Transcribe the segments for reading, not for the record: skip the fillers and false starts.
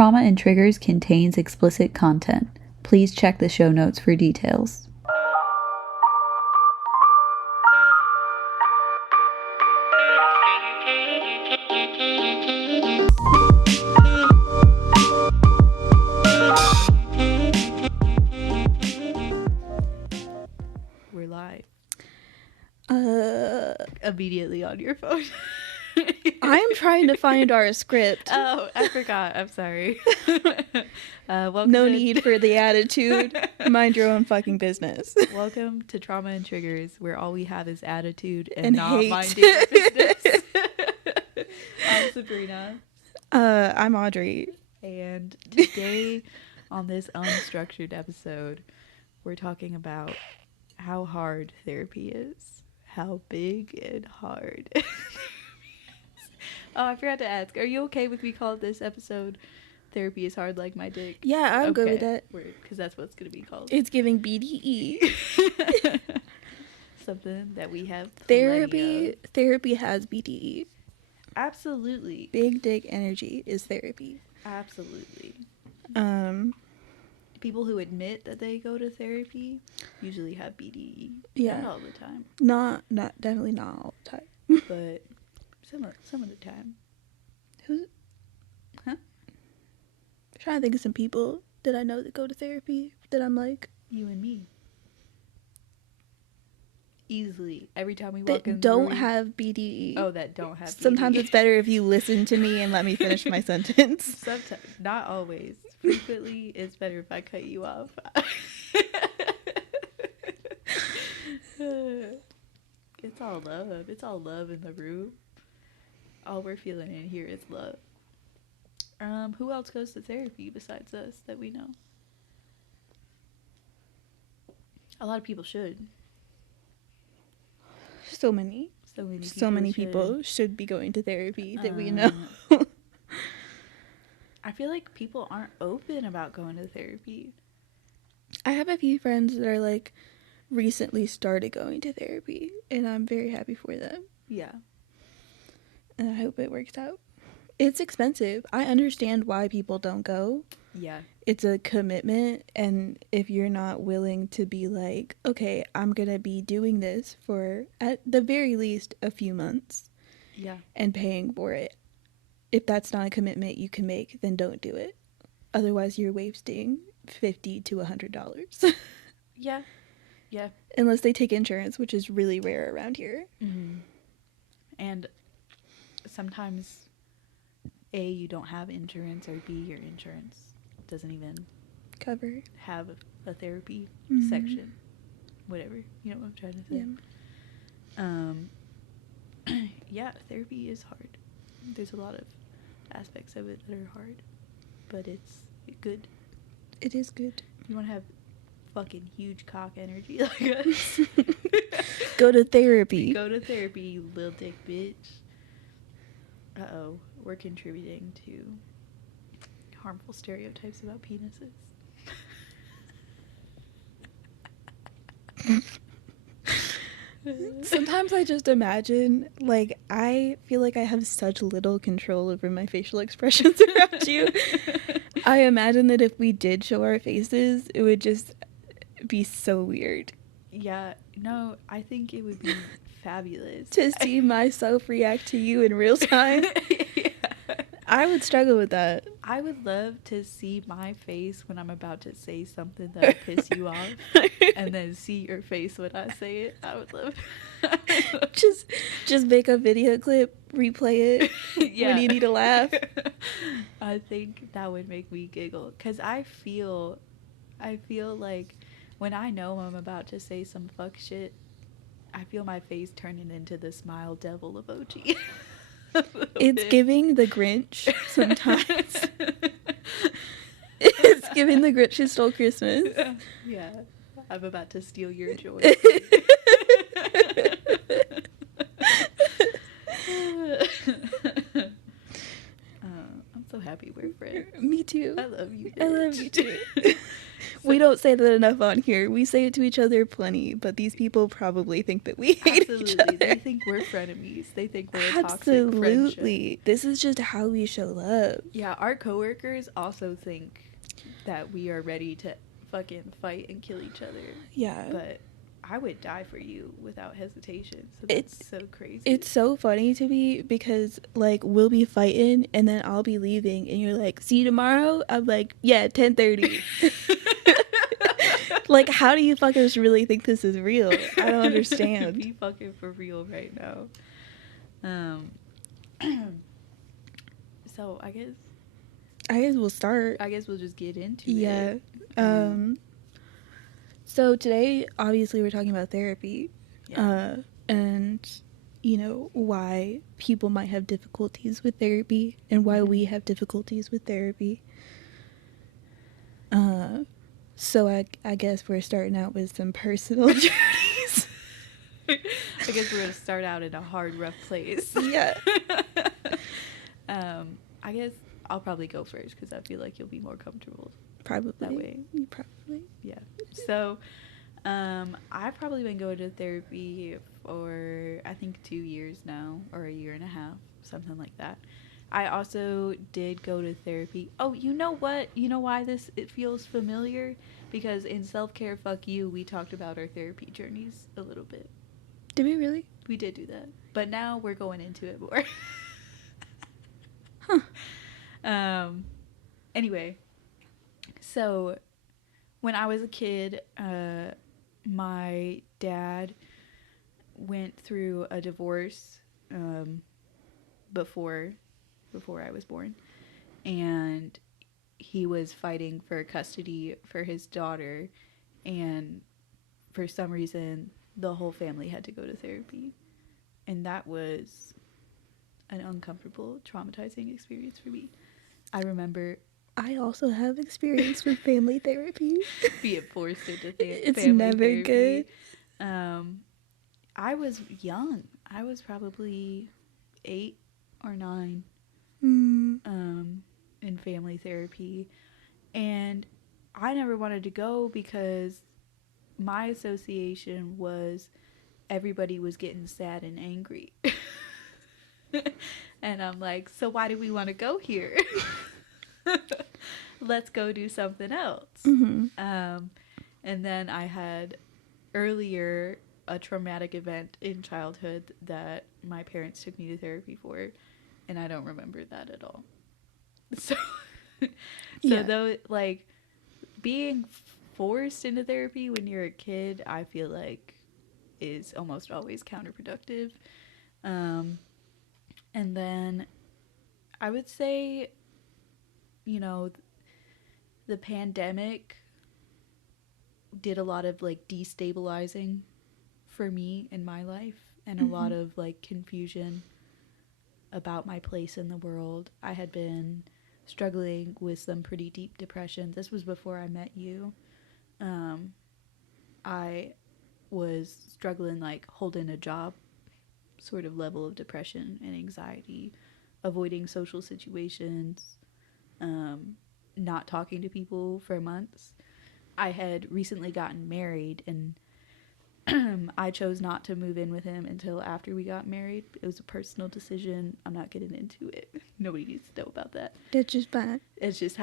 Trauma and Triggers contains explicit content. Please check the show notes for details. We're live. Immediately on your phone. I'm trying to find our script. Oh, I forgot. I'm sorry. Welcome No need for the attitude. Mind your own fucking business. Welcome to Trauma and Triggers, where all we have is attitude and not hate. minding your business. I'm Sabrina. I'm Audrey. And today, on this unstructured episode, we're talking about how hard therapy is. How big and hard. Oh, I forgot to ask. Are you okay with me calling this episode "Therapy is Hard Like My Dick"? Yeah, I'm good with that. Because that's what it's going to be called. It's giving BDE. Something that we have Therapy has BDE. Absolutely. Big dick energy is therapy. Absolutely. People who admit that they go to therapy usually have BDE. Yeah. Not all the time. Not definitely not all the time. But some of the time. Who's? Huh? I'm trying to think of some people that I know that go to therapy that I'm like. You and me. Easily. Every time we walk in that the room. don't have BDE. Oh, that don't have BDE. Sometimes it's better if you listen to me and let me finish my sentence. Sometimes. Not always. Frequently, it's better if I cut you off. It's all love. It's all love in the room. All we're feeling in here is love. Who else goes to therapy besides us that we know? A lot of people should. So many people should be going to therapy that we know. I feel like people aren't open about going to therapy. I have a few friends that are like recently started going to therapy, and I'm very happy for them. Yeah. And I hope it works out. It's expensive. I understand why people don't go. Yeah. It's a commitment, and if you're not willing to be like, okay, I'm gonna be doing this for at the very least a few months. Yeah. And paying for it. If that's not a commitment you can make, then don't do it. Otherwise, you're wasting $50 to $100. Yeah. Yeah. Unless they take insurance, which is really rare around here. Mm-hmm. And sometimes, A, you don't have insurance, or B, your insurance doesn't even have a therapy section. Whatever. You know what I'm trying to say? Yeah. Yeah, therapy is hard. There's a lot of aspects of it that are hard, but it's good. It is good. You want to have fucking huge cock energy like us? Go to therapy. Go to therapy, you little dick bitch. Uh-oh, we're contributing to harmful stereotypes about penises. Sometimes I just imagine, like, I feel like I have such little control over my facial expressions around you. I imagine that if we did show our faces, it would just be so weird. Yeah, no, I think it would be fabulous. To see myself react to you in real time. Yeah. I would struggle with that. I would love to see my face when I'm about to say something that will piss you off, and then see your face when I say it. I would love just make a video clip, replay it when you need to laugh. I think that would make me giggle, because I feel like when I know I'm about to say some fuck shit, I feel my face turning into the smile devil emoji. It's giving the Grinch sometimes. It's giving the Grinch Who Stole Christmas. Yeah, I'm about to steal your joy. I'm so happy we're friends. Me too. I love you. I love you too. We don't say that enough on here. We say it to each other plenty, but these people probably think that we hate each other. They think we're frenemies. They think we're a toxic Absolutely. friendship. This is just how we show love. Yeah, our coworkers also think that we are ready to fucking fight and kill each other. Yeah. But I would die for you without hesitation. So that's so crazy. It's so funny to me because, like, we'll be fighting and then I'll be leaving and you're like, see you tomorrow? I'm like, yeah, 10:30. Like, how do you fuckers really think this is real? I don't understand. Be fucking for real right now. So I guess we'll start. I guess we'll just get into it. So today, obviously, we're talking about therapy. Yeah. And, you know, why people might have difficulties with therapy and why we have difficulties with therapy. So I guess we're starting out with some personal journeys. I guess we're going to start out in a hard, rough place. Yeah. I guess I'll probably go first because I feel like you'll be more comfortable. Probably. That way. Probably. Yeah. So, I've probably been going to therapy for, I think, 2 years now, or a year and a half, something like that. I also did go to therapy. Oh, you know what? You know why it feels familiar? Because in Self-Care Fuck You, we talked about our therapy journeys a little bit. Did we really? We did do that. But now we're going into it more. Anyway, so when I was a kid, my dad went through a divorce before I was born, and he was fighting for custody for his daughter, and for some reason the whole family had to go to therapy, and that was an uncomfortable, traumatizing experience for me. I remember I also have experience with family therapy. Being forced into family therapy. It's never good. I was young. I was probably 8 or 9 in family therapy. And I never wanted to go because my association was everybody was getting sad and angry. And I'm like, so why do we want to go here? Let's go do something else. Mm-hmm. And then I had earlier a traumatic event in childhood that my parents took me to therapy for, and I don't remember that at all. So, though, like, being forced into therapy when you're a kid, I feel like is almost always counterproductive. And then I would say, you know, the pandemic did a lot of, like, destabilizing for me in my life, and a lot of, like, confusion about my place in the world. I had been struggling with some pretty deep depression. This was before I met you. I was struggling, like, holding a job sort of level of depression and anxiety, avoiding social situations, not talking to people for months. I had recently gotten married, and I chose not to move in with him until after we got married. It was a personal decision. I'm not getting into it. Nobody needs to know about that. That's just fine. It's just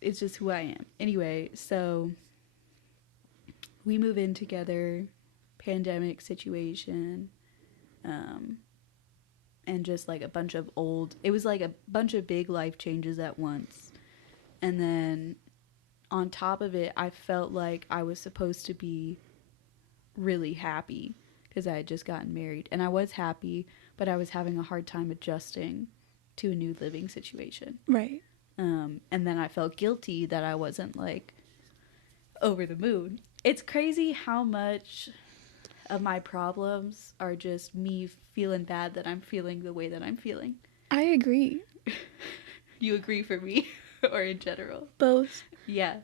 it's just who I am. Anyway, so we move in together, pandemic situation, and just like it was like a bunch of big life changes at once. And then on top of it, I felt like I was supposed to be really happy because I had just gotten married, and I was happy, but I was having a hard time adjusting to a new living situation. Right. And then I felt guilty that I wasn't, like, over the moon. It's crazy how much of my problems are just me feeling bad that I'm feeling the way that I'm feeling. I agree. You agree for me? Or in general? Both. Yeah.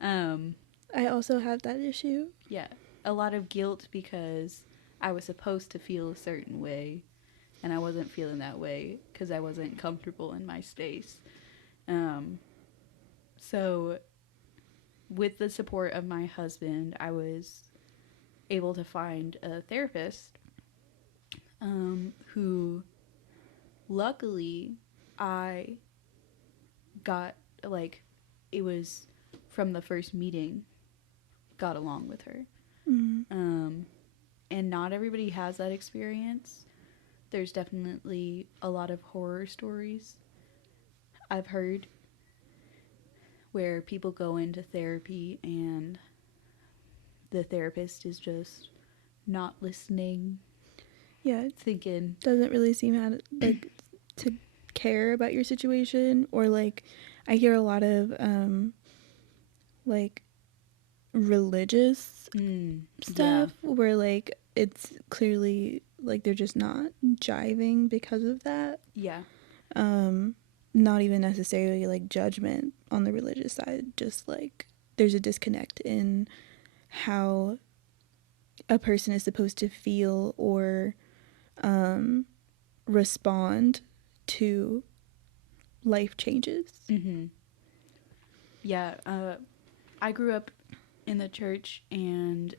I also have that issue. Yeah. A lot of guilt because I was supposed to feel a certain way, and I wasn't feeling that way because I wasn't comfortable in my space. So with the support of my husband, I was able to find a therapist who, luckily, I got, like, it was from the first meeting, got along with her. And not everybody has that experience. There's definitely a lot of horror stories I've heard where people go into therapy and the therapist is just not listening. Yeah, thinking doesn't really seem to care about your situation, or like I hear a lot of like religious stuff where like it's clearly like they're just not jiving because of that. Yeah. Not even necessarily like judgment on the religious side, just like there's a disconnect in how a person is supposed to feel or respond to life changes. Yeah, I grew up in the church and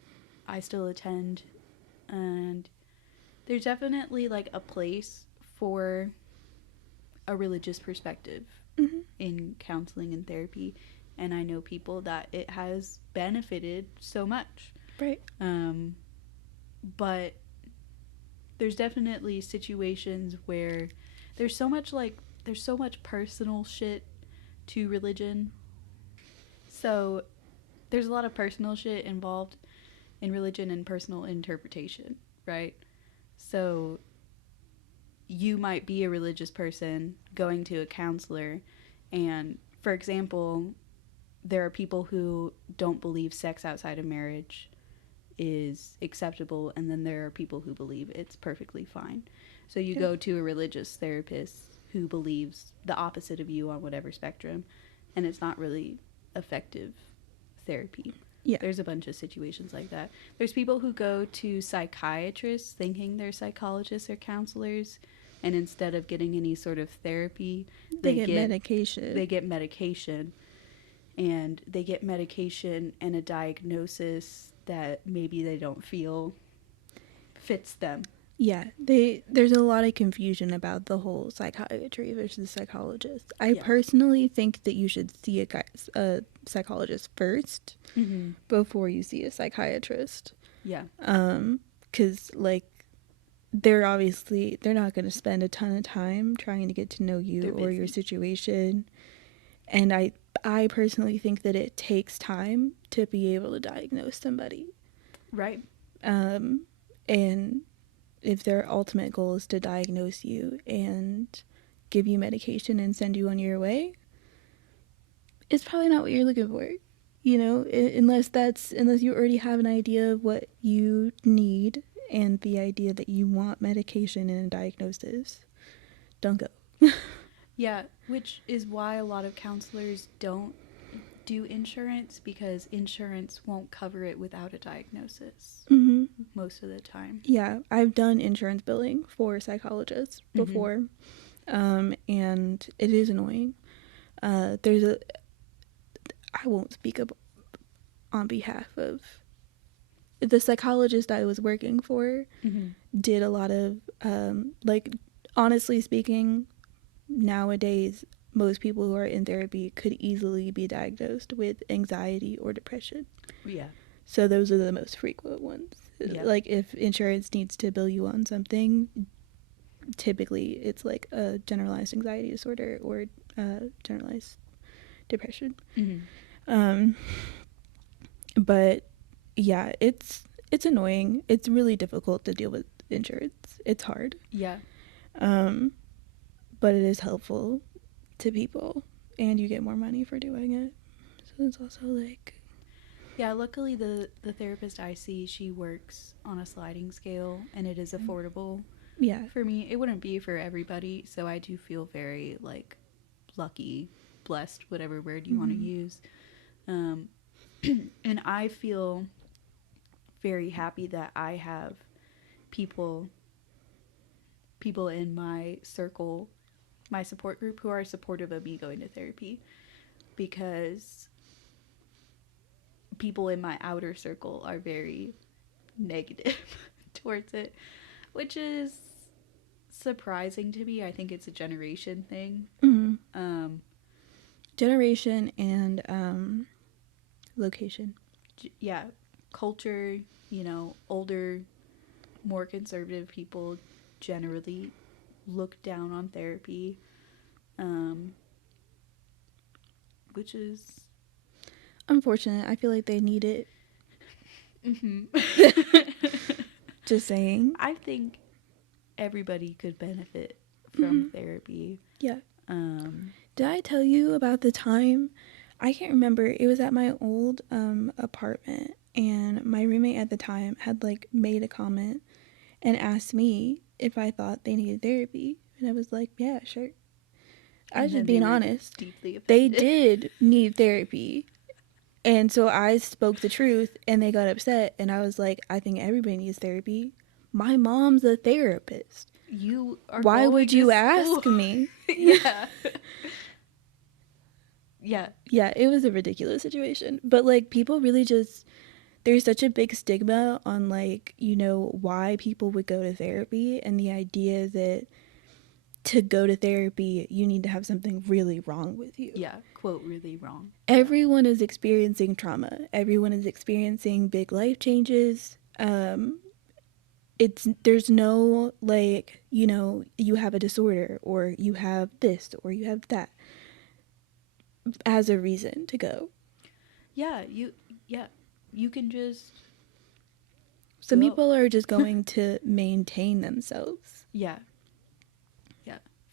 I still attend, and there's definitely like a place for a religious perspective in counseling and therapy, and I know people that it has benefited so much. Right. But there's definitely situations where there's so much personal shit to religion. So there's a lot of personal shit involved in religion and personal interpretation, right? So you might be a religious person going to a counselor, and for example, there are people who don't believe sex outside of marriage is acceptable, and then there are people who believe it's perfectly fine. So you go to a religious therapist who believes the opposite of you on whatever spectrum, and it's not really effective therapy. Yeah. There's a bunch of situations like that. There's people who go to psychiatrists thinking they're psychologists or counselors, and instead of getting any sort of therapy, they get medication. They get medication, and they get medication and a diagnosis that maybe they don't feel fits them. Yeah, there's a lot of confusion about the whole psychiatry versus psychologist. I personally think that you should see a psychologist first before you see a psychiatrist. Yeah. 'Cause like they're not going to spend a ton of time trying to get to know you or your situation. And I personally think that it takes time to be able to diagnose somebody. Right. And if their ultimate goal is to diagnose you and give you medication and send you on your way, it's probably not what you're looking for. You know, unless you already have an idea of what you need and the idea that you want medication and a diagnosis, don't go. Yeah, which is why a lot of counselors don't do insurance, because insurance won't cover it without a diagnosis most of the time. Yeah, I've done insurance billing for psychologists before, and it is annoying. I won't speak up on behalf of the psychologist I was working for. Did a lot of like, honestly speaking, nowadays most people who are in therapy could easily be diagnosed with anxiety or depression. Yeah. So those are the most frequent ones. Yep. Like if insurance needs to bill you on something, typically it's like a generalized anxiety disorder or generalized depression. But yeah, it's annoying. It's really difficult to deal with insurance. It's hard. Yeah. But it is helpful to people, and you get more money for doing it. So it's also like... Yeah, luckily the therapist I see, she works on a sliding scale, and it is affordable. Yeah. For me, it wouldn't be for everybody, so I do feel very, like, lucky, blessed, whatever word you want to use. And I feel very happy that I have people in my circle, my support group, who are supportive of me going to therapy. because people in my outer circle are very negative towards it, which is surprising to me. I think it's a generation thing. Generation and location. Yeah, culture, you know, older, more conservative people generally look down on therapy, which is unfortunate. I feel like they need it. Just saying. I think everybody could benefit from therapy. Yeah. Did I tell you about the time? I can't remember. It was at my old apartment, and my roommate at the time had like made a comment and asked me if I thought they needed therapy, and I was like, yeah, sure. I was just being honest. They did need therapy. And so I spoke the truth, and they got upset, and I was like, I think everybody needs therapy. My mom's a therapist. Why would you ask me? Yeah. Yeah. Yeah, it was a ridiculous situation. But, like, people really just, there's such a big stigma on, like, you know, why people would go to therapy, and the idea that to go to therapy, you need to have something really wrong with you. Yeah, quote, really wrong. Everyone is experiencing trauma. Everyone is experiencing big life changes. There's no, like, you know, you have a disorder, or you have this, or you have that as a reason to go. Yeah, you can just Some people are just going to maintain themselves. Yeah.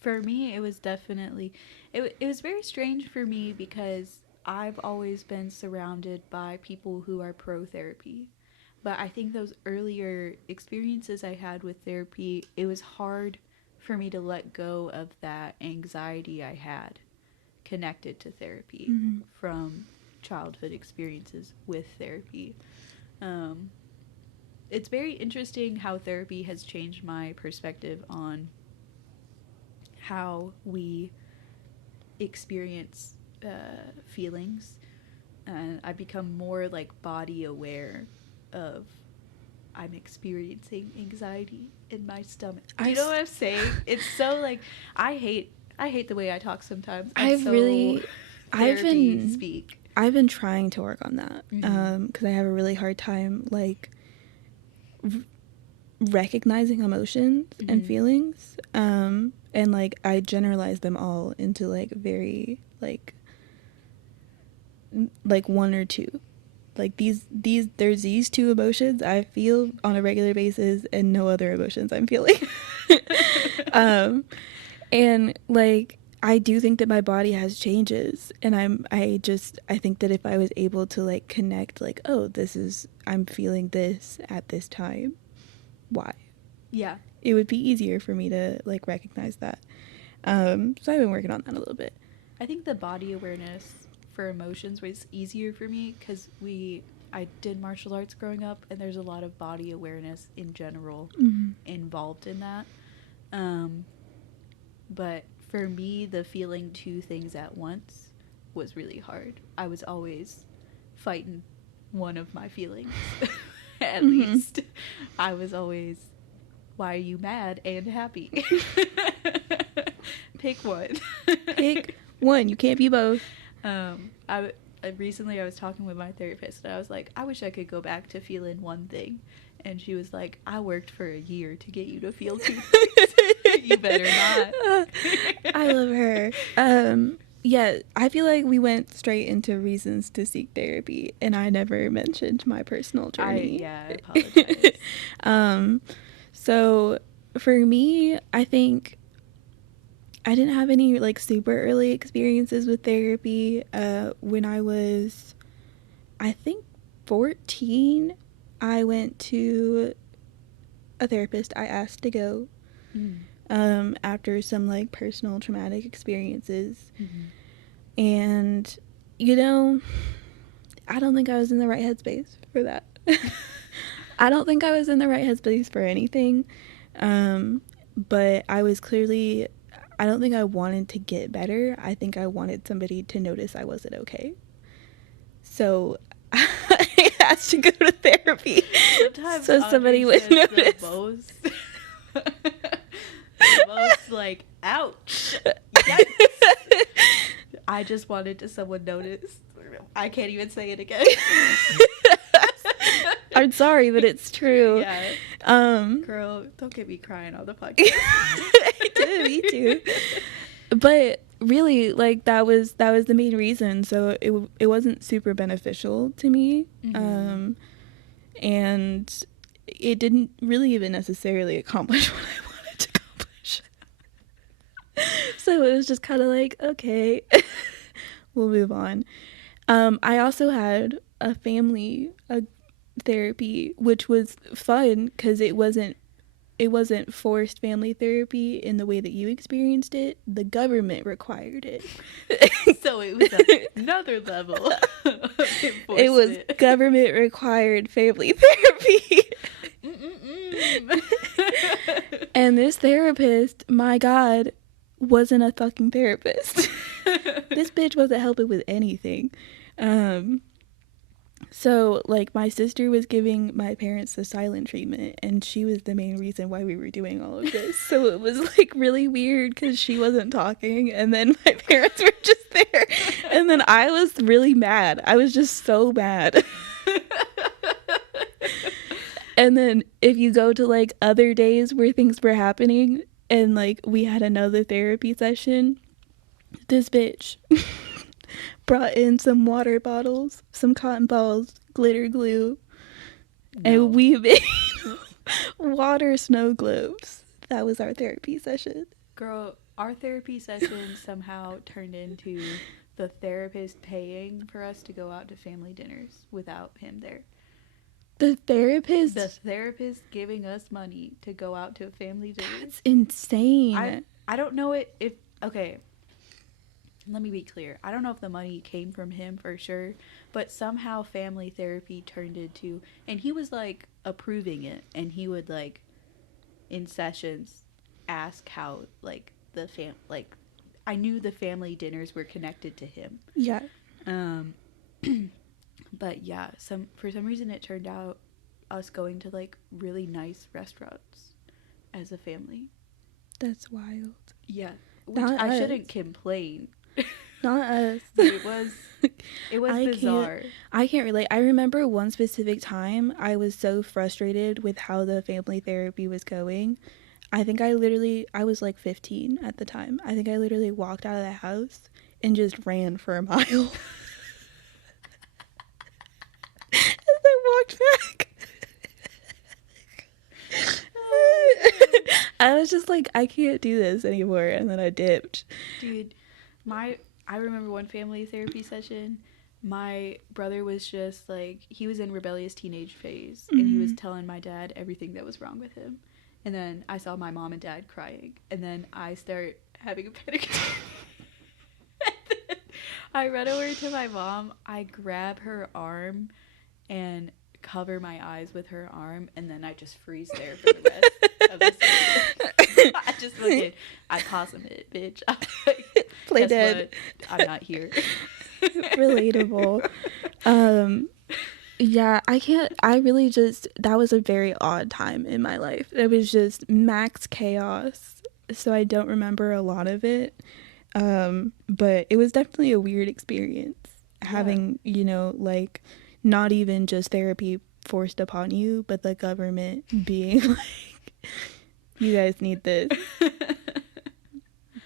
For me, it was definitely, it was very strange for me because I've always been surrounded by people who are pro-therapy. But I think those earlier experiences I had with therapy, it was hard for me to let go of that anxiety I had connected to therapy from childhood experiences with therapy. It's very interesting how therapy has changed my perspective on how we experience feelings. I've become more like body aware of I'm experiencing anxiety in my stomach. Do you know what I'm saying? It's so like I hate the way I talk sometimes. I've been trying to work on that because I have a really hard time like recognizing emotions and feelings, and like I generalize them all into like very like one or two. Like there's these two emotions I feel on a regular basis and no other emotions I'm feeling. And like I do think that my body has changes, and I think that if I was able to like connect like, oh, I'm feeling this at this time, why? Yeah. It would be easier for me to like recognize that. So I've been working on that a little bit. I think the body awareness for emotions was easier for me because I did martial arts growing up, and there's a lot of body awareness in general involved in that. But for me, the feeling two things at once was really hard. I was always fighting one of my feelings, at least. I was always, why are you mad and happy? Pick one. Pick one. You can't be both. Recently I was talking with my therapist, and I was like, I wish I could go back to feeling one thing. And she was like, I worked for a year to get you to feel two things. You better not. I love her. Yeah, I feel like we went straight into reasons to seek therapy, and I never mentioned my personal journey. I apologize. So for me, I think I didn't have any like super early experiences with therapy. When I was, I think 14, I went to a therapist. I asked to go after some like personal traumatic experiences. And, you know, I don't think I was in the right headspace for that. I don't think I was in the right headspace for anything. But I was clearly, I don't think I wanted to get better. I think I wanted somebody to notice I wasn't okay. So I asked to go to therapy. Sometimes so somebody would notice. The most like, ouch. Yikes. I just wanted to someone notice. I can't even say it again. I'm sorry, but it's true. Yeah. Girl, don't get me crying on the podcast. I do, me too. But really, like, that was the main reason. So it wasn't super beneficial to me. Mm-hmm. And it didn't really even necessarily accomplish what I wanted to accomplish. So it was just kind of like, okay, we'll move on. I also had a therapy, which was fun because it wasn't forced family therapy in the way that you experienced it. The government required it. So it was another level of enforcement. It was government required family therapy. And this therapist, my God, wasn't a fucking therapist. This bitch wasn't helping with anything. So, like, my sister was giving my parents the silent treatment, and she was the main reason why we were doing all of this. So it was, like, really weird because she wasn't talking, and then my parents were just there. And then I was really mad. I was just so mad. And then if you go to, like, other days where things were happening, and, like, we had another therapy session, this bitch brought in some water bottles, some cotton balls, glitter glue, and we made water snow globes. That was our therapy session. Girl, our therapy session somehow turned into the therapist paying for us to go out to family dinners without him there. The therapist giving us money to go out to a family dinner. That's insane. I don't know if okay, let me be clear. I don't know if the money came from him for sure, but somehow family therapy turned into, and he was like approving it, and he would like in sessions ask how like I knew the family dinners were connected to him. Yeah. But yeah, for some reason it turned out us going to like really nice restaurants as a family. That's wild. Yeah. I shouldn't complain. Not us. It was bizarre. I can't relate. I remember one specific time I was so frustrated with how the family therapy was going. I was like 15 at the time. I think I literally walked out of the house and just ran for a mile. As I walked back. I was just like, I can't do this anymore, and then I dipped. Dude, I remember one family therapy session. My brother was just like, he was in rebellious teenage phase, and he was telling my dad everything that was wrong with him. And then I saw my mom and dad crying, and then I start having a panic attack. And then I run over to my mom, I grab her arm and cover my eyes with her arm, and then I just freeze there for the rest of the session. I just fucking, I possum it, bitch. I'm like, play dead. What? I'm not here. Relatable. Yeah, that was a very odd time in my life. It was just max chaos, so I don't remember a lot of it. But it was definitely a weird experience having, like, not even just therapy forced upon you, but the government being like, you guys need this.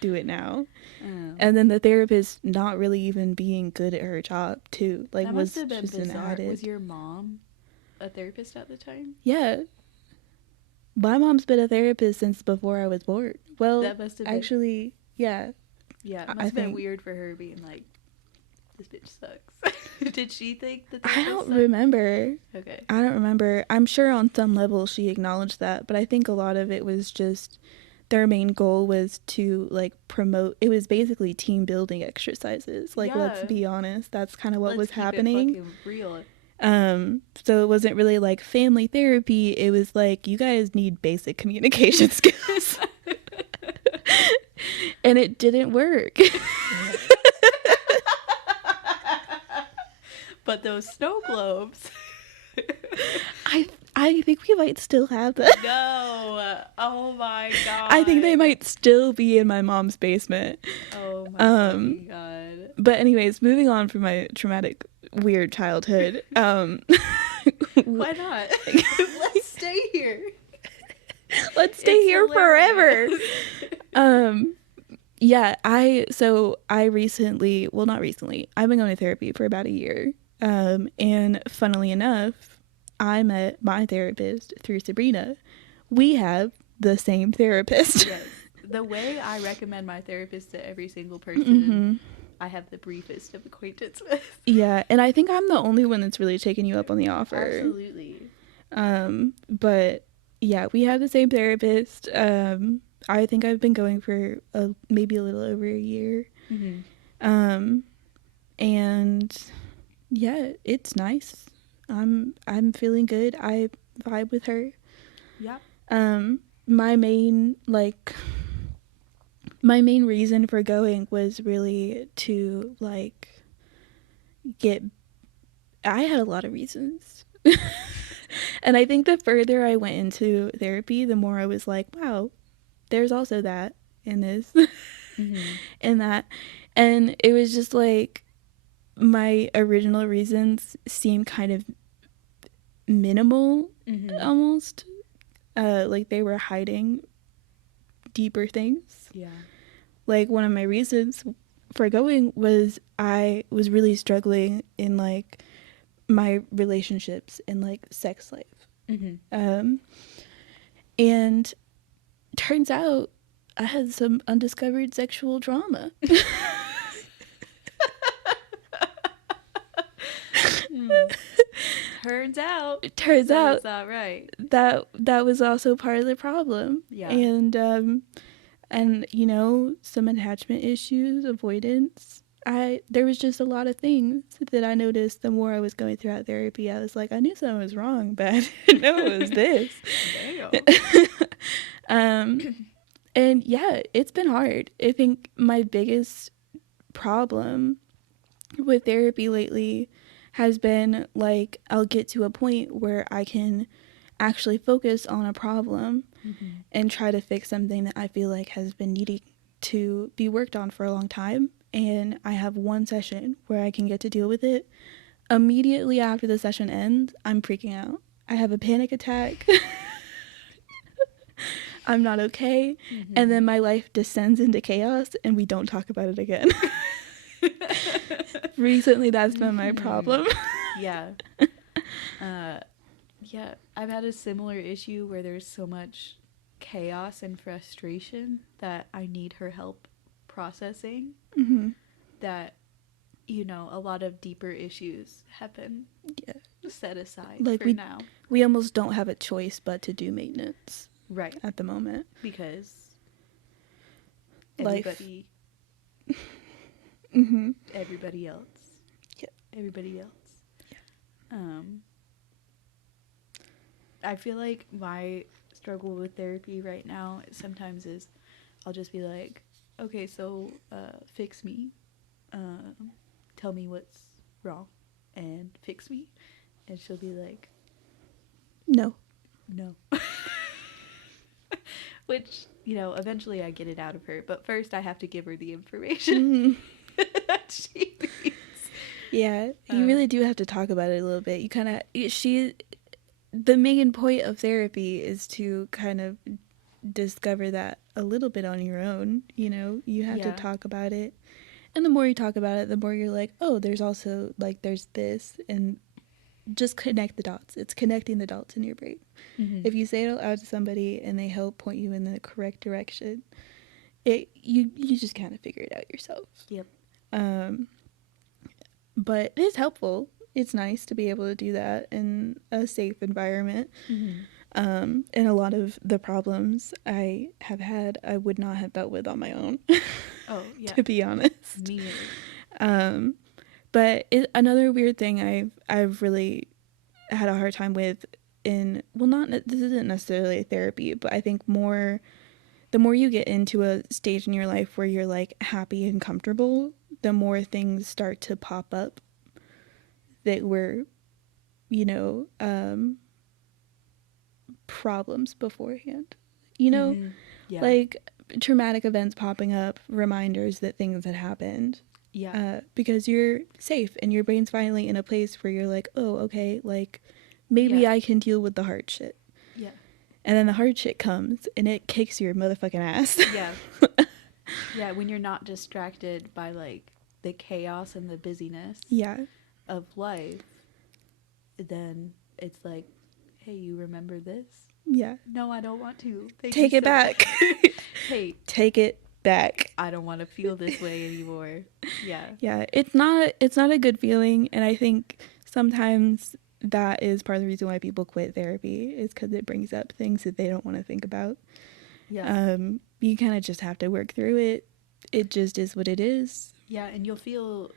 Do it now. Oh. And then the therapist not really even being good at her job too. Like, that was must have been just bizarre. an added. Was your mom a therapist at the time? Yeah. My mom's been a therapist since before I was born. Well, that must have actually, yeah. Yeah, it must have been weird for her being like, this bitch sucks. Did she think that I don't remember. Okay. I don't remember. I'm sure on some level she acknowledged that, but I think a lot of it was just their main goal was to, like, promote. It was basically team building exercises. Like, let's be honest. That's kind of what was happening. It real. So it wasn't really like family therapy. It was like, you guys need basic communication skills. and it didn't work. But those snow globes. I think we might still have them. No. Oh my god. I think they might still be in my mom's basement. Oh my god. But anyways, moving on from my traumatic, weird childhood. Why not? Let's stay here. Let's stay here forever. Yeah, I recently, well, not recently, I've been going to therapy for about a year. And funnily enough, I met my therapist through Sabrina. We have the same therapist. Yes. The way I recommend my therapist to every single person, I have the briefest of acquaintance with. Yeah, and I think I'm the only one that's really taken you up on the offer. Absolutely. But yeah, we have the same therapist. I think I've been going for maybe a little over a year. And yeah, it's nice. I'm feeling good. I vibe with her. Yeah. My main reason for going was really to I had a lot of reasons. And I think the further I went into therapy, the more I was like, wow, there's also that in this and that. And it was just like my original reasons seemed kind of minimal almost. Like they were hiding deeper things. Yeah. Like one of my reasons for going was I was really struggling in like my relationships and like sex life. And turns out I had some undiscovered sexual trauma. Turns out That's not right. That was also part of the problem. Yeah. And you know, some attachment issues, avoidance. There was just a lot of things that I noticed the more I was going throughout therapy. I was like, I knew something was wrong, but I didn't know it was this. Damn. And yeah, it's been hard. I think my biggest problem with therapy lately has been like I'll get to a point where I can actually focus on a problem and try to fix something that I feel like has been needing to be worked on for a long time. And I have one session where I can get to deal with it. Immediately after the session ends, I'm freaking out. I have a panic attack. I'm not okay. And then my life descends into chaos and we don't talk about it again. Recently, that's been my problem. Yeah. Yeah, I've had a similar issue where there's so much chaos and frustration that I need her help processing that, you know, a lot of deeper issues have been set aside like for now. We almost don't have a choice but to do maintenance. Right. At the moment. Because life. Everybody else. Yeah. Everybody else. Yeah. I feel like my struggle with therapy right now sometimes is I'll just be like, okay, so fix me. Tell me what's wrong and fix me. And she'll be like, No. Which, you know, eventually I get it out of her. But first I have to give her the information that she needs. Yeah, you really do have to talk about it a little bit. You kind of, the main point of therapy is to kind of discover that a little bit on your own. You know, you have to talk about it. And the more you talk about it, the more you're like, oh, there's also, like, there's this. And just connect the dots. It's connecting the dots in your brain. If you say it out loud to somebody and they help point you in the correct direction, you just kind of figure it out yourself. Yep. But it is helpful. It's nice to be able to do that in a safe environment. And a lot of the problems I have had, I would not have dealt with on my own. Oh, yeah. To be honest. Me either. But another weird thing I've really had a hard time with this isn't necessarily therapy, but I think more the more you get into a stage in your life where you're like happy and comfortable, the more things start to pop up that were, you know, problems beforehand. You know, Yeah. like traumatic events popping up, reminders that things had happened. Yeah. Because you're safe and your brain's finally in a place where you're like, oh, okay, like maybe I can deal with the hard shit. Yeah. And then the hard shit comes and it kicks your motherfucking ass. Yeah. Yeah, when you're not distracted by like the chaos and the busyness of life, then it's like, hey, you remember this? Yeah. No, I don't want to. Take it back. Hey, take it back. I don't want to feel this way anymore. Yeah. Yeah, it's not a good feeling, and I think sometimes that is part of the reason why people quit therapy, is because it brings up things that they don't want to think about. Yeah. You kind of just have to work through it. It just is what it is. Yeah, and you'll feel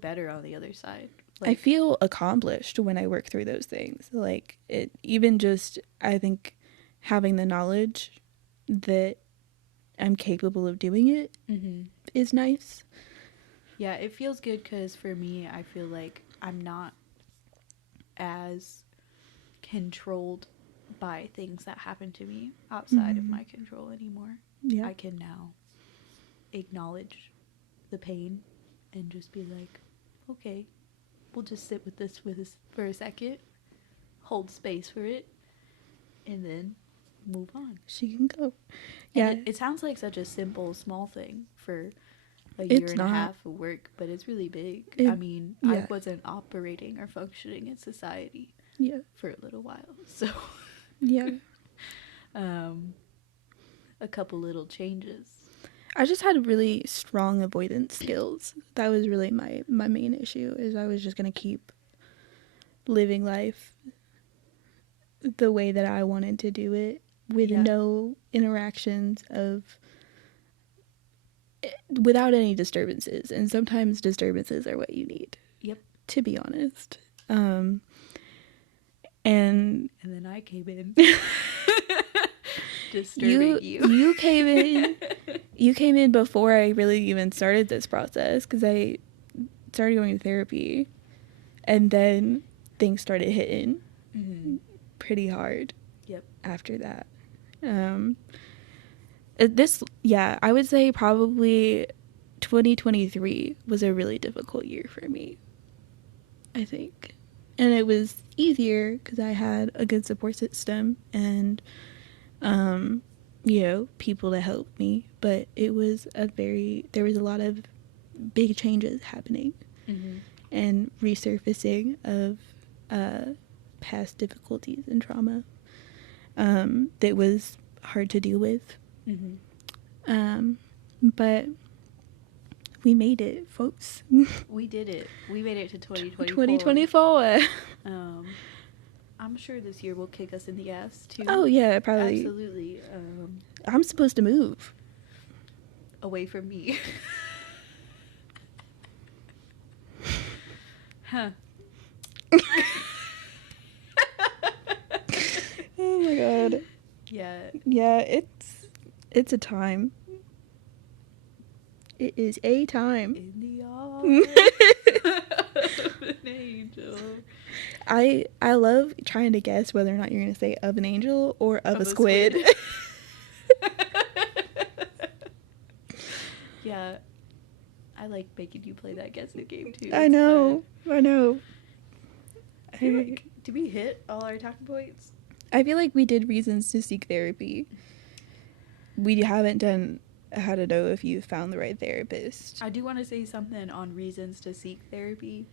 better on the other side. Like, I feel accomplished when I work through those things. Like, it even just, I think, having the knowledge that I'm capable of doing it is nice. Yeah, it feels good because for me, I feel like I'm not as controlled by things that happen to me outside of my control anymore. Yeah. I can now acknowledge the pain and just be like, okay, we'll just sit with this for a second, hold space for it, and then move on. She can go. Yeah. It sounds like such a simple, small thing for a year and a half of work, but it's really big. I mean, I wasn't operating or functioning in society for a little while, so a couple little changes. I just had really strong avoidance skills. That was really my main issue, is I was just going to keep living life the way that I wanted to do it, with no interactions without any disturbances. And sometimes disturbances are what you need. Yep. To be honest. And then I came in. Disturbing you. You came in before I really even started this process, because I started going to therapy, and then things started hitting pretty hard. Yep. After that, I would say probably 2023 was a really difficult year for me, I think, and it was easier because I had a good support system and people to help me, but there was a lot of big changes happening and resurfacing of past difficulties and trauma that was hard to deal with. But we made it, folks. We did it. We made it to 2024. 2024. I'm sure this year will kick us in the ass too. Oh yeah, probably. Absolutely. I'm supposed to move away from me. Huh. Oh my god. Yeah. Yeah, it's a time. It is a time. In the arms of an angel. I love trying to guess whether or not you're going to say of an angel or of a squid. Yeah. I like making you play that guessing game too. I know. I feel like, did we hit all our talking points? I feel like we did reasons to seek therapy. We haven't done how to know if you found the right therapist. I do want to say something on reasons to seek therapy.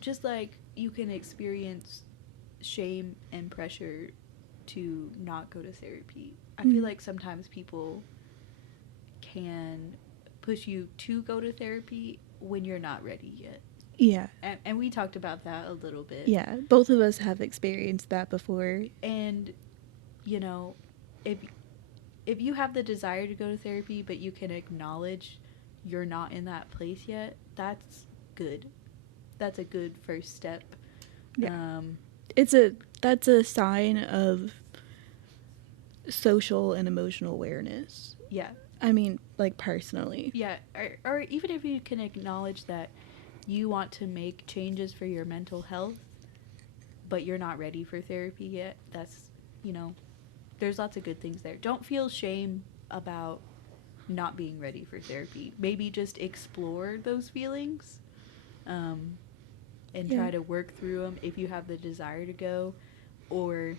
Just like you can experience shame and pressure to not go to therapy. I feel like sometimes people can push you to go to therapy when you're not ready yet. Yeah. And we talked about that a little bit. Yeah, both of us have experienced that before. And, if you have the desire to go to therapy, but you can acknowledge you're not in that place yet, that's good. That's a good first step. Yeah. That's a sign of social and emotional awareness. Yeah. I mean, like, personally. Yeah, or even if you can acknowledge that you want to make changes for your mental health, but you're not ready for therapy yet, that's, you know, there's lots of good things there. Don't feel shame about not being ready for therapy. Maybe just explore those feelings, and try to work through them if you have the desire to go, or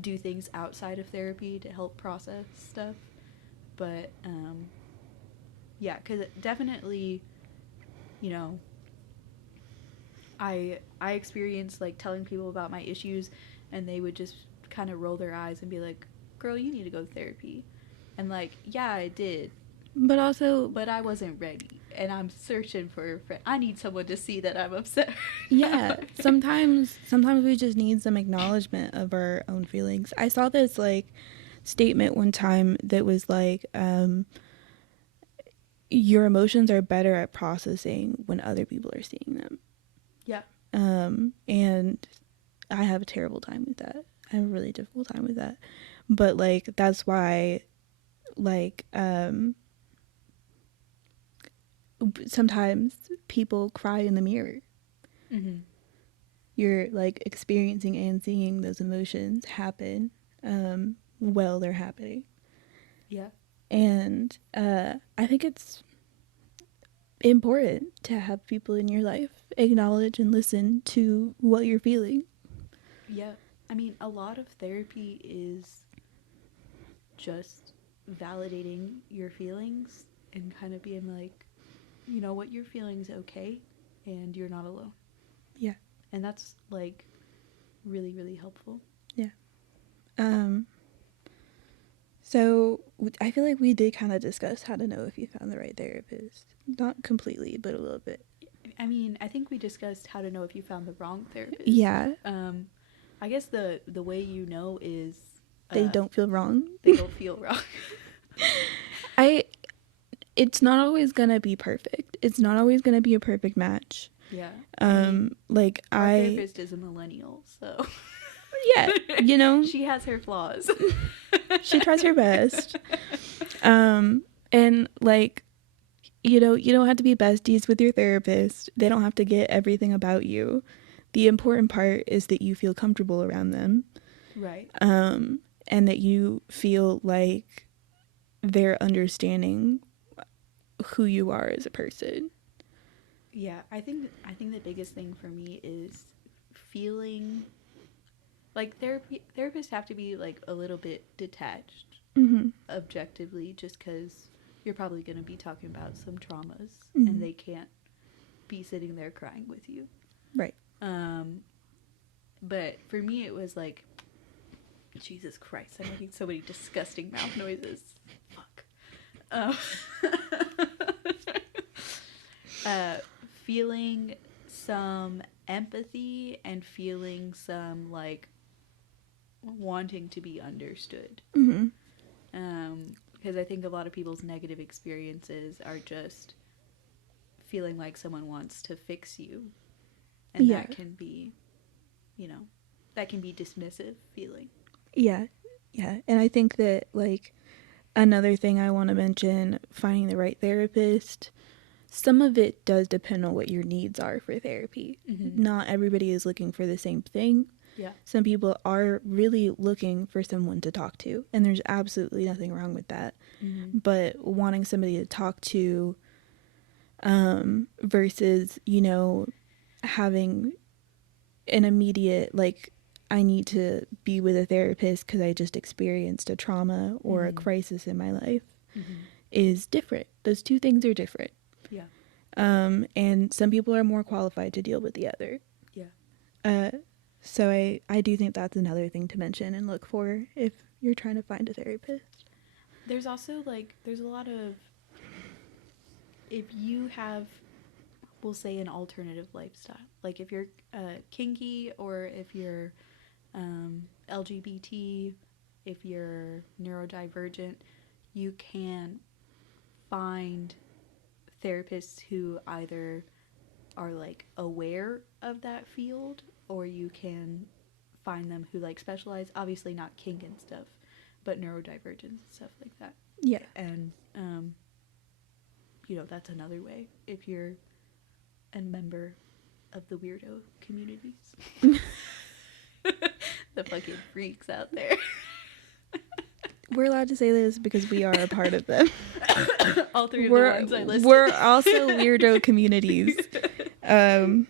do things outside of therapy to help process stuff. But yeah, because definitely, you know, I experienced like telling people about my issues, and they would just kind of roll their eyes and be like, "Girl, you need to go to therapy," and like, yeah, I did, But also, but I wasn't ready, and I'm searching for a friend. I need someone to see that I'm upset. yeah, sometimes we just need some acknowledgement of our own feelings. I saw this like statement one time that was like, your emotions are better at processing when other people are seeing them. Yeah. And I have a terrible time with that. I have a really difficult time with that. But like, that's why, like, sometimes people cry in the mirror. Mm-hmm. You're like experiencing and seeing those emotions happen while they're happening. Yeah. And I think it's important to have people in your life acknowledge and listen to what you're feeling. Yeah. I mean, a lot of therapy is just validating your feelings and kind of being like, you know what, your feeling's okay and you're not alone. Yeah. And that's like really, really helpful. Yeah. So I feel like we did kind of discuss how to know if you found the right therapist. Not completely, but a little bit. I mean, I think we discussed how to know if you found the wrong therapist. Yeah. I guess the way you know is they don't feel wrong. They don't feel wrong. It's not always gonna be perfect. It's not always gonna be a perfect match. Yeah. Like our therapist is a millennial, so yeah, you know, she has her flaws. She tries her best. And like, you know, you don't have to be besties with your therapist. They don't have to get everything about you. The important part is that you feel comfortable around them. Right. And that you feel like they're understanding who you are as a person. Yeah, I think the biggest thing for me is feeling like therapists have to be like a little bit detached, objectively, just because you're probably going to be talking about some traumas, and they can't be sitting there crying with you. Right. But for me, it was like, Jesus Christ, I'm making so many disgusting mouth noises. Fuck. Feeling some empathy and feeling some like wanting to be understood. Because I think a lot of people's negative experiences are just feeling like someone wants to fix you, and that can be, you know, that can be dismissive feeling. Yeah, and I think that like another thing I want to mention, finding the right therapist, some of it does depend on what your needs are for therapy. Not everybody is looking for the same thing. Yeah. Some people are really looking for someone to talk to, and there's absolutely nothing wrong with that. But wanting somebody to talk to versus, you know, having an immediate, like, I need to be with a therapist because I just experienced a trauma or a crisis in my life is different. Those two things are different. Yeah. And some people are more qualified to deal with the other. Yeah. So I do think that's another thing to mention and look for if you're trying to find a therapist. There's also like, there's a lot of, if you have, we'll say, an alternative lifestyle, like if you're kinky, or if you're LGBT, if you're neurodivergent, you can find therapists who either are like aware of that field, or you can find them who like specialize, obviously not kink and stuff, but neurodivergence and stuff like that. Yeah. And, you know, that's another way if you're a member of the weirdo communities. The fucking freaks out there. We're allowed to say this because we are a part of them. All three of the ones I listed. We're also weirdo communities. But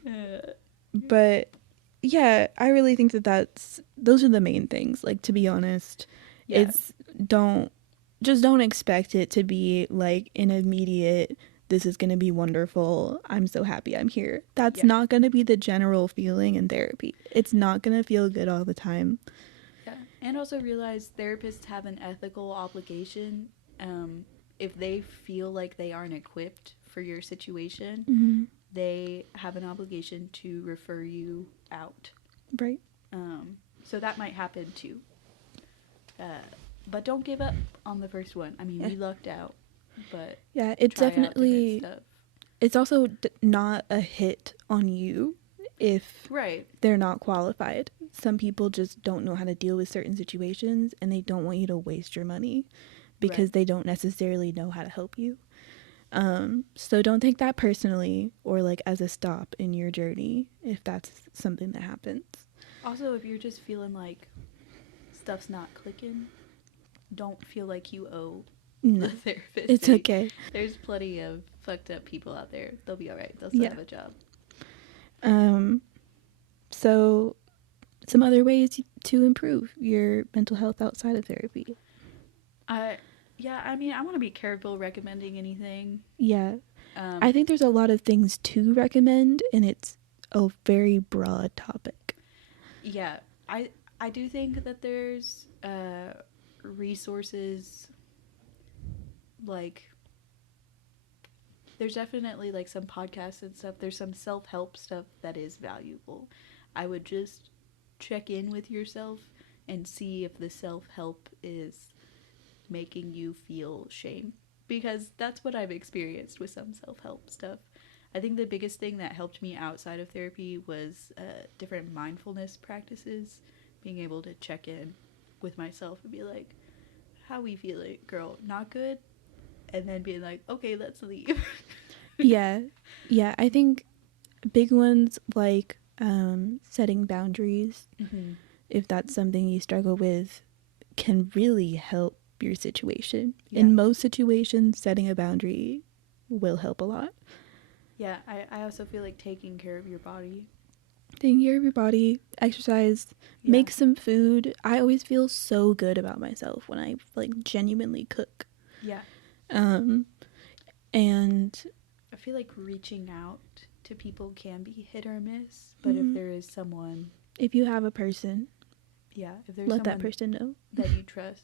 yeah, I really think that those are the main things. Like, to be honest, it's don't expect it to be like an immediate, this is going to be wonderful, I'm so happy I'm here. That's not going to be the general feeling in therapy. It's not going to feel good all the time. Yeah. And also realize therapists have an ethical obligation. If they feel like they aren't equipped for your situation, Mm-hmm. they have an obligation to refer you out. Right. So that might happen too. But don't give up on the first one. I mean, we lucked out, but yeah, it's definitely, it's also not a hit on you if they're not qualified. Some people just don't know how to deal with certain situations, and they don't want you to waste your money because they don't necessarily know how to help you. So don't take that personally or like as a stop in your journey if that's something that happens. Also, if you're just feeling like stuff's not clicking, don't feel like you owe the therapist. It's okay. There's plenty of fucked up people out there. They'll be all right. They'll still have a job. So some other ways to improve your mental health outside of therapy. Yeah, I mean, I want to be careful recommending anything. Yeah. I think there's a lot of things to recommend, and it's a very broad topic. Yeah. I do think that there's resources, like, there's definitely, like, some podcasts and stuff. There's some self-help stuff that is valuable. I would just check in with yourself and see if the self-help is making you feel shame, because that's what I've experienced with some self-help stuff. I think the biggest thing that helped me outside of therapy was different mindfulness practices, being able to check in with myself and be like, how we feeling, girl? Not good? And then being like, okay, let's leave. Yeah, I think big ones like setting boundaries, if that's something you struggle with, can really help your situation. In most situations, setting a boundary will help a lot. Yeah, I also feel like taking care of your body, exercise, make some food. I always feel so good about myself when I like genuinely cook. And I feel like reaching out to people can be hit or miss, but if there is someone, if you have a person, if there's let that person know that you trust,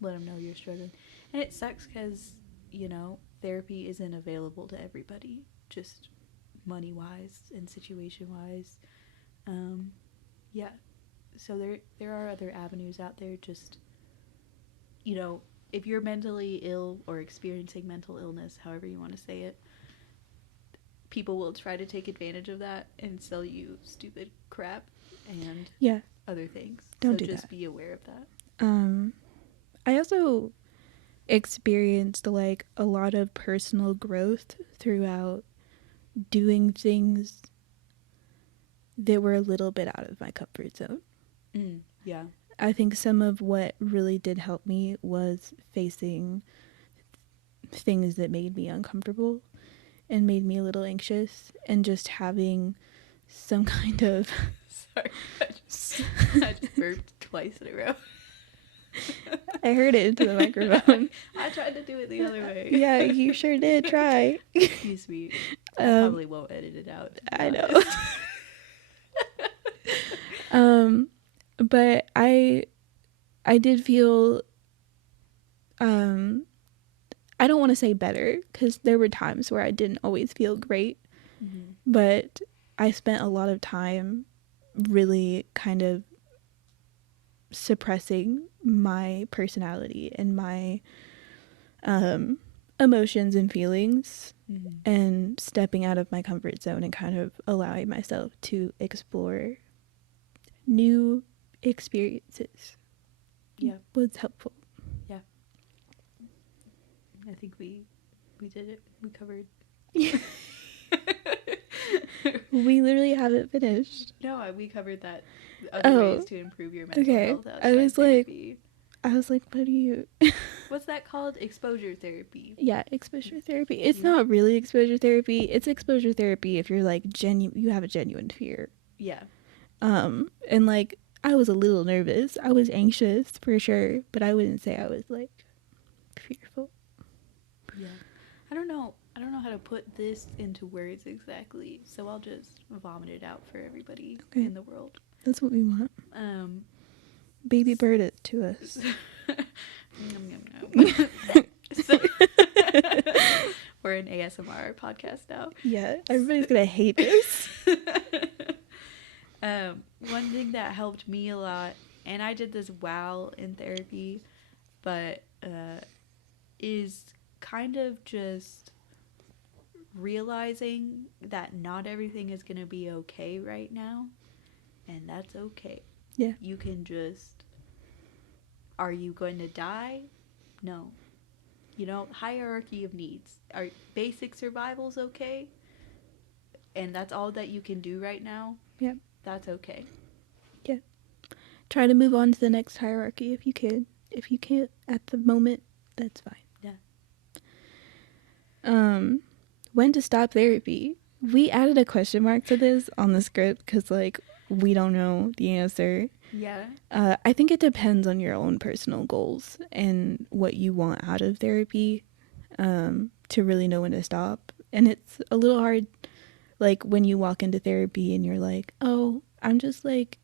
let them know you're struggling. And it sucks because, you know, therapy isn't available to everybody, just money-wise and situation-wise. So there are other avenues out there. Just, you know, if you're mentally ill or experiencing mental illness, however you want to say it, people will try to take advantage of that and sell you stupid crap and other things. Don't do that. Just be aware of that. I also experienced like a lot of personal growth throughout doing things that were a little bit out of my comfort zone. I think some of what really did help me was facing things that made me uncomfortable and made me a little anxious, and just having some kind of sorry, I just burped twice in a row. I heard it into the microphone. I tried to do it the other way. Yeah, you sure did try. Excuse me. I probably won't edit it out. I know. But I did feel, I don't want to say better, because there were times where I didn't always feel great, but I spent a lot of time really kind of suppressing my personality and my emotions and feelings, and stepping out of my comfort zone and kind of allowing myself to explore new experiences was helpful. I think we did it. We covered. We literally haven't finished. No, we covered that. Other ways to improve your mental health. I was therapy. like, what do you? What's that called? Exposure therapy. Yeah, exposure therapy. It's not really exposure therapy. It's exposure therapy if you're like you have a genuine fear. Yeah. And like I was a little nervous. I was anxious for sure, but I wouldn't say I was like fearful. Yeah. I don't know how to put this into words exactly, so I'll just vomit it out for everybody in the world. That's what we want. Baby bird it to us. So, we're an ASMR podcast now. Yeah, everybody's gonna hate this. One thing that helped me a lot, and I did this while in therapy, but is kind of just realizing that not everything is gonna be okay right now, and that's okay. Yeah. You can just, are you going to die? No. You know, hierarchy of needs. Are basic survival's okay? And that's all that you can do right now? Yeah. That's okay. Yeah. Try to move on to the next hierarchy if you can. If you can't at the moment, that's fine. Yeah. When to stop therapy. We added a question mark to this on the script because, like, we don't know the answer. Yeah. I think it depends on your own personal goals and what you want out of therapy, to really know when to stop. And it's a little hard, like, when you walk into therapy and you're like, oh, I'm just, like,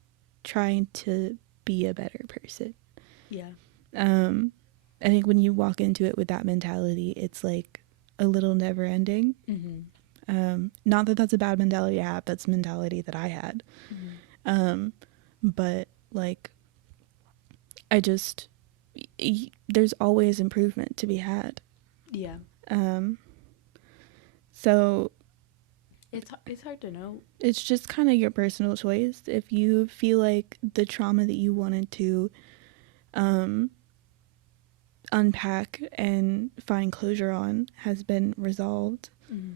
trying to be a better person. Yeah. I think when you walk into it with that mentality, it's, like, a little never ending. Mm-hmm. Not that that's a bad mentality to have. That's the mentality that I had. Mm-hmm. But like, there's always improvement to be had. Yeah. So it's hard to know. It's just kind of your personal choice. If you feel like the trauma that you wanted to unpack and find closure on has been resolved, mm-hmm.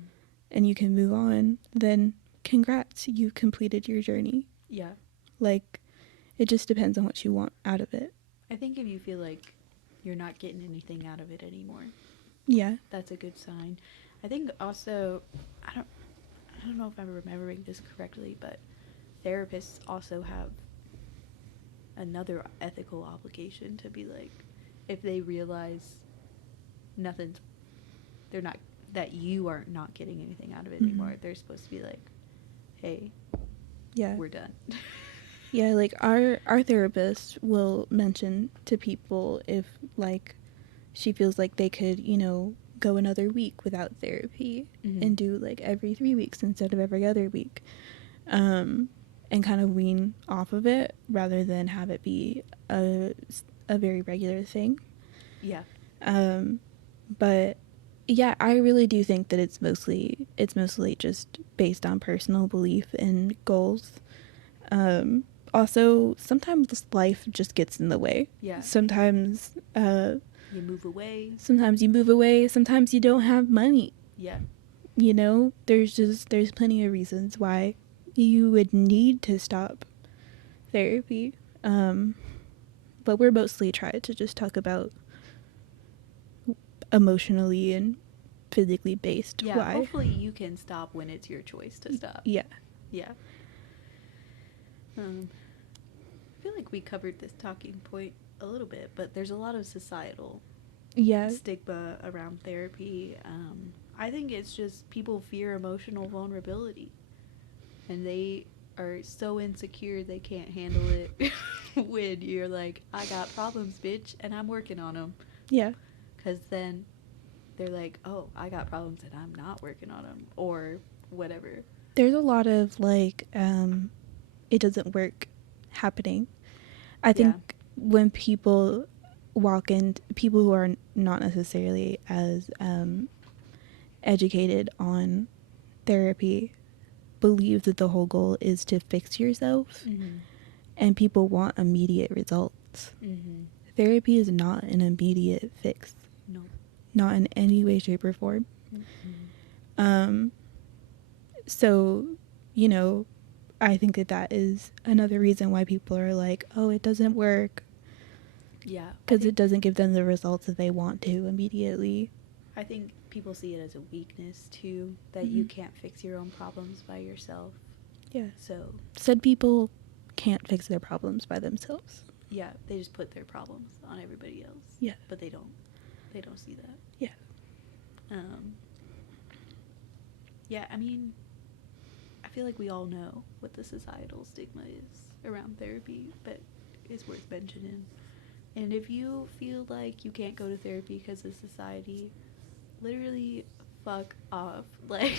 and you can move on, then congrats, you completed your journey. Yeah. Like, it just depends on what you want out of it. I think if you feel like you're not getting anything out of it anymore, yeah, that's a good sign. I think also, I don't know if I'm remembering this correctly, but therapists also have another ethical obligation to be like, if they realize that you are not getting anything out of it anymore, they're supposed to be like, hey, yeah, we're done. Yeah, like our therapist will mention to people if, like, she feels like they could, go another week without therapy, mm-hmm. and do like every 3 weeks instead of every other week, and kind of wean off of it rather than have it be a very regular thing. Yeah. But yeah, I really do think that it's mostly just based on personal belief and goals. Also, sometimes life just gets in the way. Yeah. Sometimes you move away. Sometimes you move away. Sometimes you don't have money. Yeah. There's plenty of reasons why you would need to stop therapy. But we're mostly trying to just talk about emotionally and physically based why. Hopefully you can stop when it's your choice to stop. Yeah. I feel like we covered this talking point a little bit, but there's a lot of societal stigma around therapy. I think it's just people fear emotional vulnerability, and they are so insecure they can't handle it when you're like, I got problems, bitch, and I'm working on them. Yeah. Because then they're like, oh, I got problems and I'm not working on them, or whatever. There's a lot of, like, it doesn't work happening. I think when people walk in, people who are not necessarily as educated on therapy believe that the whole goal is to fix yourself, and people want immediate results. Therapy is not an immediate fix. No. Not in any way, shape, or form. So, you know, I think that is another reason why people are like, oh, it doesn't work. Yeah. Because it doesn't give them the results that they want to immediately. I think people see it as a weakness, too, that you can't fix your own problems by yourself. Yeah. So. Said people can't fix their problems by themselves. Yeah, they just put their problems on everybody else. Yeah. But they don't see that. Yeah. Yeah, I mean, I feel like we all know what the societal stigma is around therapy, but it's worth mentioning. And if you feel like you can't go to therapy because of society, literally fuck off. Like,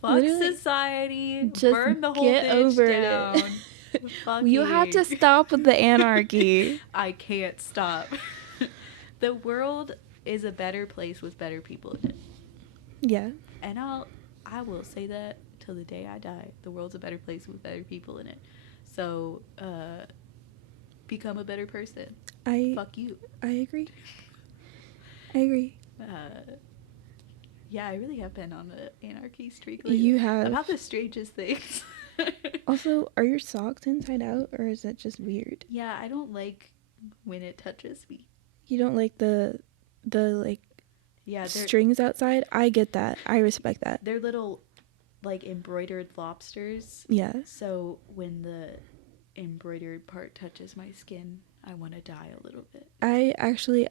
fuck literally, society, just burn the whole get bitch over down. It. You have to stop with the anarchy. I can't stop. The world is a better place with better people in it. Yeah. And I will say that till the day I die. The world's a better place with better people in it. So, become a better person. Fuck you. I agree. Yeah, I really have been on the anarchy streak lately. You have. About the strangest things. Also, are your socks inside out, or is that just weird? Yeah, I don't like when it touches me. You don't like the like yeah strings outside? I get that. I respect that. They're little, like, embroidered lobsters. Yeah. So when the embroidered part touches my skin, I want to die a little bit. I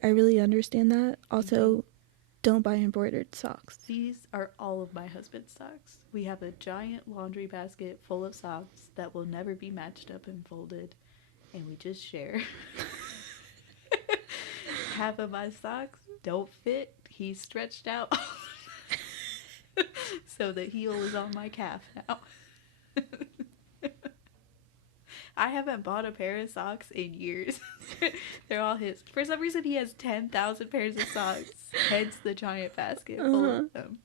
really understand that. Also, don't buy embroidered socks. These are all of my husband's socks. We have a giant laundry basket full of socks that will never be matched up and folded, and we just share. Half of my socks don't fit. He's stretched out. So the heel is on my calf now. I haven't bought a pair of socks in years. They're all his. For some reason, he has 10,000 pairs of socks. Hence the giant basket full of them.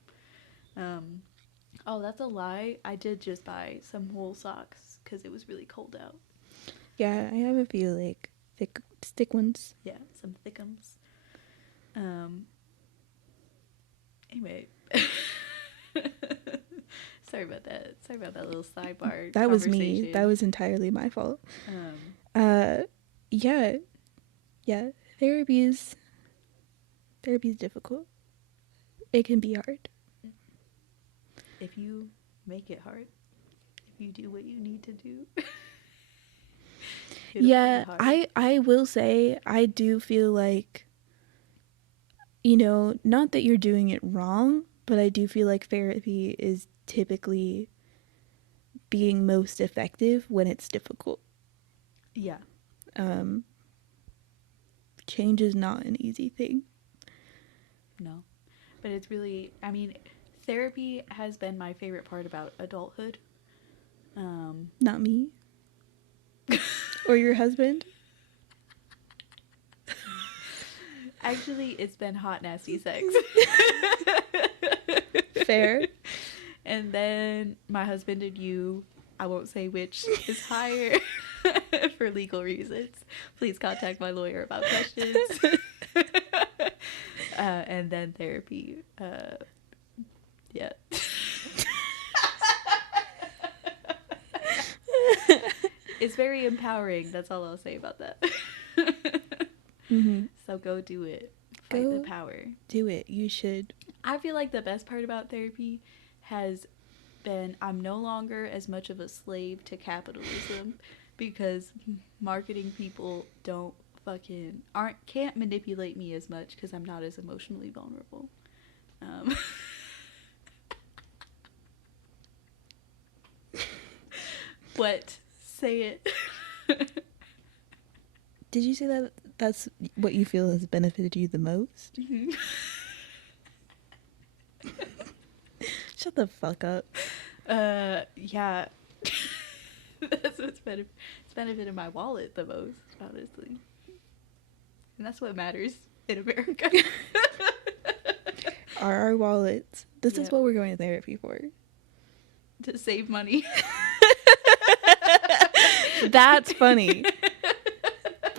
Oh, that's a lie. I did just buy some wool socks because it was really cold out. Yeah, I have a few, like, thick, stick ones. Yeah, some thickums. Anyway. Sorry about that little sidebar. That was me. That was entirely my fault. Yeah. Therapy's difficult. It can be hard. If you make it hard, if you do what you need to do. Yeah, I will say I do feel like, you know, not that you're doing it wrong, but I do feel like therapy is typically being most effective when it's difficult. Yeah. Change is not an easy thing. No. But it's really, I mean, therapy has been my favorite part about adulthood. Not me. Or your husband. Actually, it's been hot, nasty sex. Fair. And then my husband and you, I won't say which is higher for legal reasons. Please contact my lawyer about questions. And then therapy. Yeah. It's very empowering. That's all I'll say about that. Mm-hmm. So go do it. Fight the power. Do it. You should. I feel like the best part about therapy has been I'm no longer as much of a slave to capitalism because marketing people can't manipulate me as much because I'm not as emotionally vulnerable. What? Say it. Did you say that that's what you feel has benefited you the most? Mm-hmm. Shut the fuck up. Yeah. That's what's benefited my wallet the most, honestly. And that's what matters in America. Are our wallets. This is Yep. what we're going to therapy for. To save money. That's funny.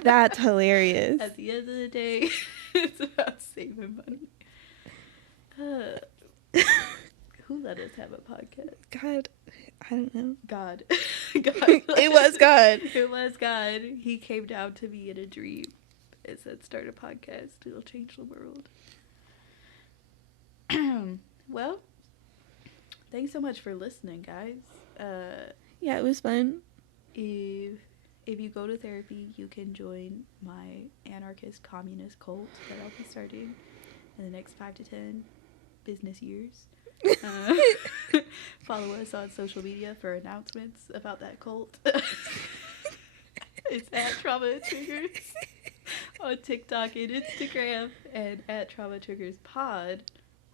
That's hilarious. At the end of the day, it's about saving money. Who let us have a podcast? God, I don't know. God. It was God. It was God. He came down to me in a dream and said, start a podcast. It'll change the world. Well, thanks so much for listening, guys. Yeah, it was fun. If you go to therapy, you can join my anarchist communist cult that I'll be starting in the next 5 to 10 business years. Follow us on social media for announcements about that cult. It's at Trauma Triggers on TikTok and Instagram, and at Trauma Triggers Pod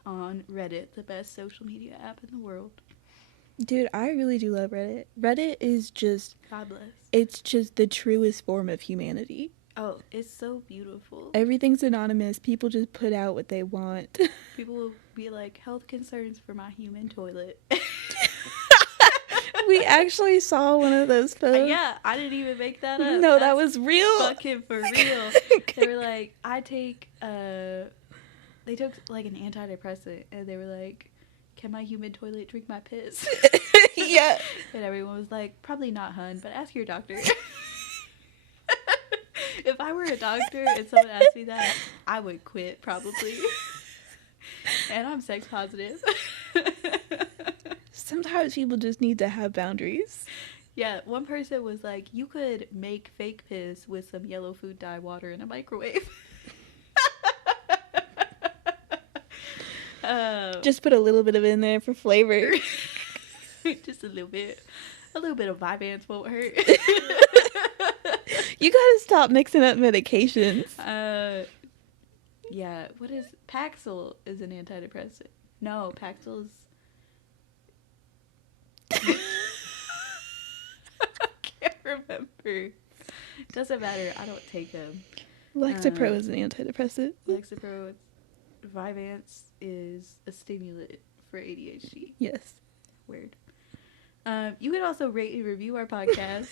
on Reddit, the best social media app in the world. Dude, I really do love Reddit. Reddit is just... God bless. It's just the truest form of humanity. Oh, it's so beautiful. Everything's anonymous. People just put out what they want. People will be like, health concerns for my human toilet. We actually saw one of those posts. Yeah, I didn't even make that up. No, that was real. Fucking for real. They were like, they took like an antidepressant and they were like, can my human toilet drink my piss? Yeah. And everyone was like, probably not, hun, but ask your doctor. If I were a doctor and someone asked me that, I would quit probably. And I'm sex positive. Sometimes people just need to have boundaries. Yeah, one person was like, you could make fake piss with some yellow food dye water in a microwave. Just put a little bit of it in there for flavor. Just a little bit. A little bit of Vyvanse won't hurt. You gotta stop mixing up medications. Yeah, what is... Paxil is an antidepressant. No, Paxil is... I can't remember. Doesn't matter. I don't take them. Lexapro is an antidepressant. Lexapro, Vyvanse is a stimulant for ADHD. Yes. Weird. You can also rate and review our podcast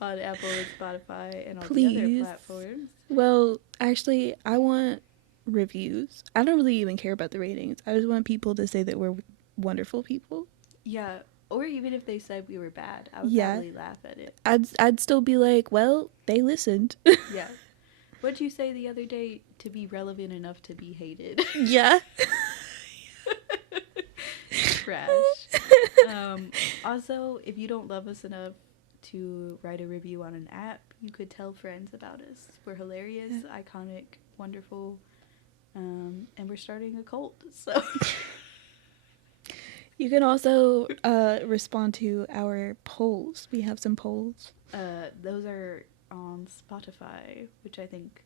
on Apple and Spotify and all the other platforms. Well, actually, I want reviews. I don't really even care about the ratings. I just want people to say that we're wonderful people. Yeah, or even if they said we were bad, I would probably laugh at it. I'd still be like, well, they listened. Yeah. What'd you say the other day? To be relevant enough to be hated. Yeah. Trash. Also, if you don't love us enough to write a review on an app, you could tell friends about us. We're hilarious, iconic, wonderful, and we're starting a cult, so... You can also respond to our polls. We have some polls. Those are on Spotify, which I think...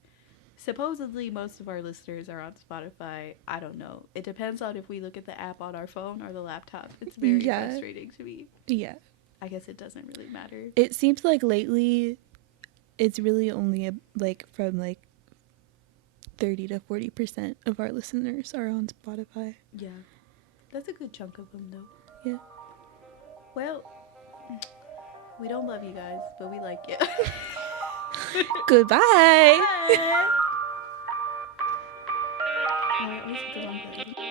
Supposedly, most of our listeners are on Spotify. I don't know. It depends on if we look at the app on our phone or the laptop. It's very frustrating to me. Yeah. I guess it doesn't really matter. It seems like lately, it's really only from 30 to 40% of our listeners are on Spotify. Yeah. That's a good chunk of them, though. Yeah. Well, we don't love you guys, but we like you. Goodbye. Bye. Alright, let's get the one better.